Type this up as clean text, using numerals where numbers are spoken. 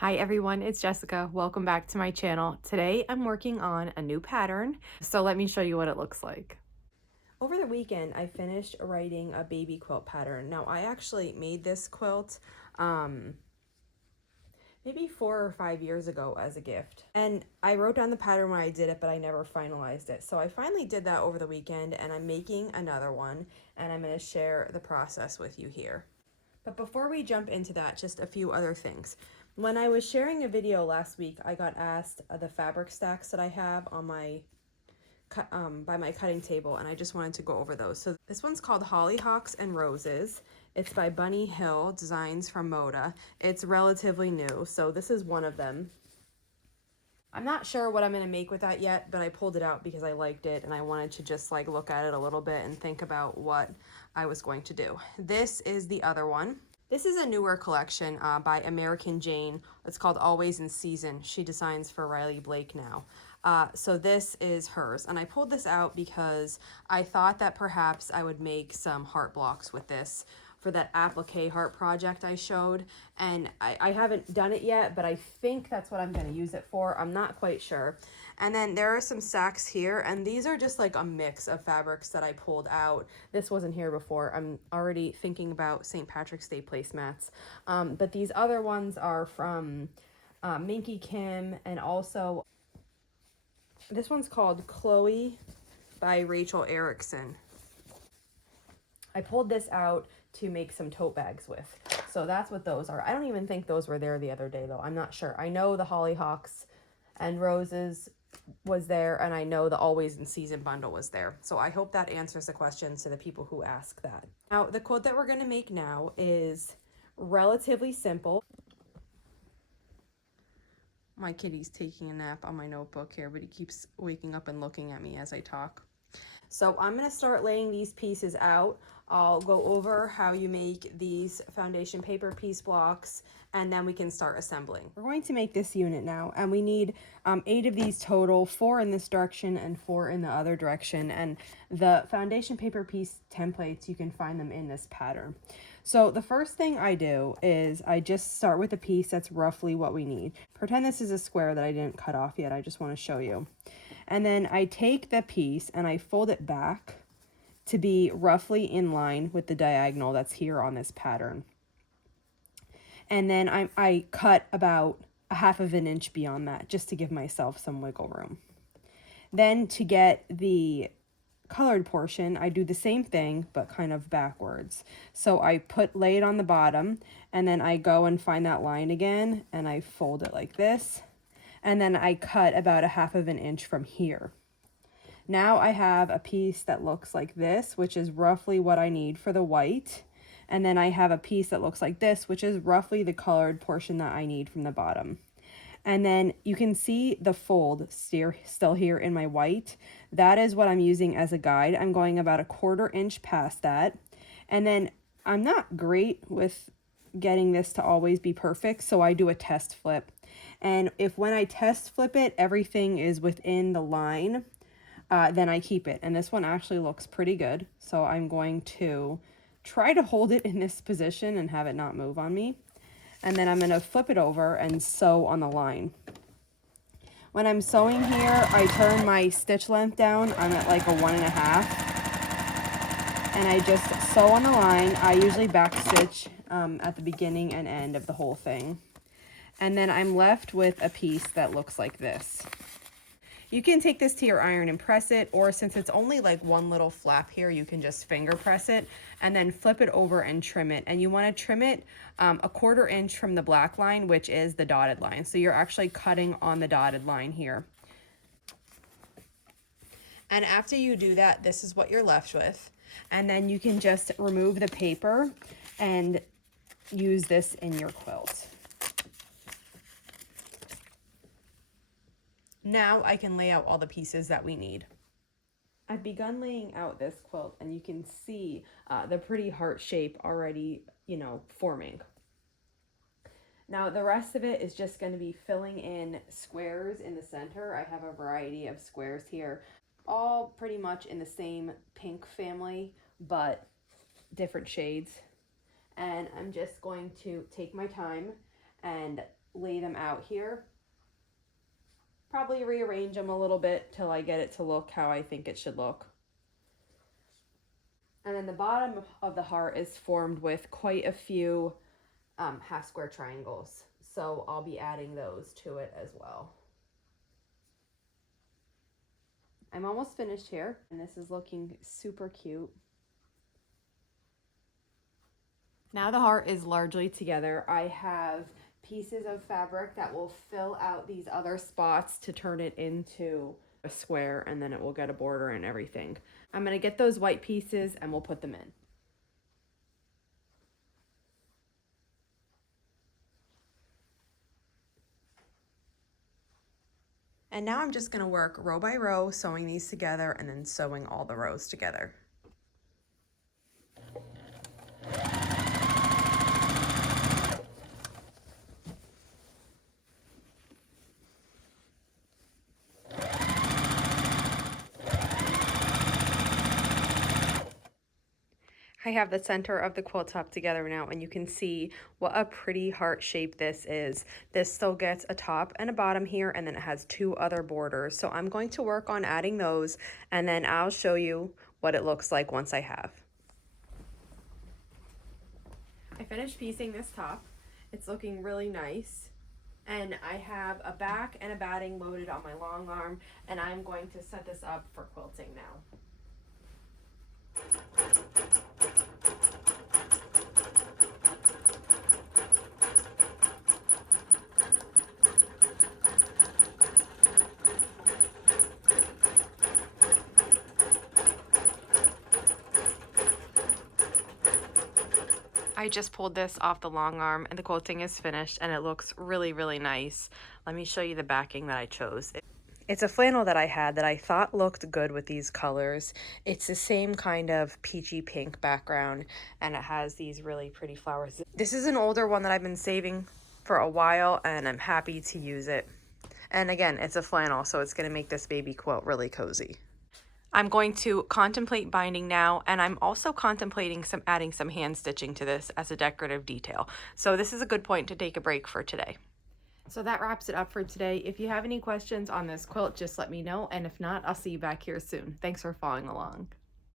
Hi everyone, it's Jessica. Welcome back to my channel. Today I'm working on a new pattern, so let me show you what it looks like. Over the weekend, I finished writing a baby quilt pattern. Now, I actually made this quilt maybe 4 or 5 years ago as a gift. And I wrote down the pattern when I did it, but I never finalized it. So I finally did that over the weekend, and I'm making another one, and I'm going to share the process with you here. But before we jump into that, just a few other things. When I was sharing a video last week, I got asked the fabric stacks that I have on my by my cutting table, and I just wanted to go over those. So this one's called Hollyhocks and Roses. It's by Bunny Hill, designs from Moda. It's relatively new, so this is one of them. I'm not sure what I'm going to make with that yet, but I pulled it out because I liked it and I wanted to just like look at it a little bit and think about what I was going to do. This is the other one. This is a newer collection by American Jane. It's called Always in Season. She designs for Riley Blake now. So this is hers. And I pulled this out because I thought that perhaps I would make some heart blocks with this for that applique heart project I showed. And I haven't done it yet, but I think that's what I'm going to use it for. I'm not quite sure. And then there are some sacks here, and these are just like a mix of fabrics that I pulled out. This wasn't here before. I'm already thinking about St. Patrick's Day placemats. But these other ones are from Minky Kim, and also this one's called Chloe by Rachel Erickson. I pulled this out to make some tote bags with. So that's what those are. I don't even think those were there the other day though. I'm not sure. I know the Hollyhocks and Roses was there, and I know the Always in Season bundle was there. So I hope that answers the question to the people who ask that. Now, the quilt that we're going to make now is relatively simple. My kitty's taking a nap on my notebook here, but he keeps waking up and looking at me as I talk. So I'm going to start laying these pieces out. I'll go over how you make these foundation paper piece blocks, and then we can start assembling. We're going to make this unit now, and we need 8 of these total, 4 in this direction and 4 in the other direction. And the foundation paper piece templates, you can find them in this pattern. So the first thing I do is I just start with a piece that's roughly what we need. Pretend this is a square that I didn't cut off yet. I just want to show you. And then I take the piece and I fold it back to be roughly in line with the diagonal that's here on this pattern. And then I cut about 1/2 of an inch beyond that just to give myself some wiggle room. Then to get the colored portion, I do the same thing but kind of backwards. So I lay it on the bottom, and then I go and find that line again and I fold it like this. And then I cut about 1/2 of an inch from here. Now I have a piece that looks like this, which is roughly what I need for the white. And then I have a piece that looks like this, which is roughly the colored portion that I need from the bottom. And then you can see the fold still here in my white. That is what I'm using as a guide. I'm going about 1/4 inch past that. And then I'm not great with getting this to always be perfect, so I do a test flip. And if when I test flip it, everything is within the line, then I keep it. And this one actually looks pretty good. So I'm going to try to hold it in this position and have it not move on me. And then I'm going to flip it over and sew on the line. When I'm sewing here, I turn my stitch length down. I'm at like a 1.5. And I just sew on the line. I usually back stitch at the beginning and end of the whole thing. And then I'm left with a piece that looks like this. You can take this to your iron and press it, or since it's only like one little flap here, you can just finger press it and then flip it over and trim it. And you want to trim it 1/4 inch from the black line, which is the dotted line. So you're actually cutting on the dotted line here. And after you do that, this is what you're left with. And then you can just remove the paper and use this in your quilt. Now I can lay out all the pieces that we need. I've begun laying out this quilt, and you can see the pretty heart shape already, forming. Now the rest of it is just going to be filling in squares in the center. I have a variety of squares here, all pretty much in the same pink family, but different shades. And I'm just going to take my time and lay them out here. Probably rearrange them a little bit till I get it to look how I think it should look. And then the bottom of the heart is formed with quite a few half square triangles. So I'll be adding those to it as well. I'm almost finished here, and this is looking super cute. Now the heart is largely together. I have pieces of fabric that will fill out these other spots to turn it into a square, and then it will get a border and everything. I'm going to get those white pieces and we'll put them in. And now I'm just going to work row by row, sewing these together and then sewing all the rows together. I have the center of the quilt top together now, and you can see what a pretty heart shape this is. This still gets a top and a bottom here, and then it has two other borders. So I'm going to work on adding those, and then I'll show you what it looks like once I have. I finished piecing this top. It's looking really nice. And I have a back and a batting loaded on my long arm, and I'm going to set this up for quilting now. I just pulled this off the long arm and the quilting is finished and it looks really, really nice. Let me show you the backing that I chose. It's a flannel that I had that I thought looked good with these colors. It's the same kind of peachy pink background and it has these really pretty flowers. This is an older one that I've been saving for a while and I'm happy to use it. And again, it's a flannel, so it's going to make this baby quilt really cozy. I'm going to contemplate binding now, and I'm also contemplating adding some hand stitching to this as a decorative detail. So this is a good point to take a break for today. So that wraps it up for today. If you have any questions on this quilt, just let me know, and if not, I'll see you back here soon. Thanks for following along.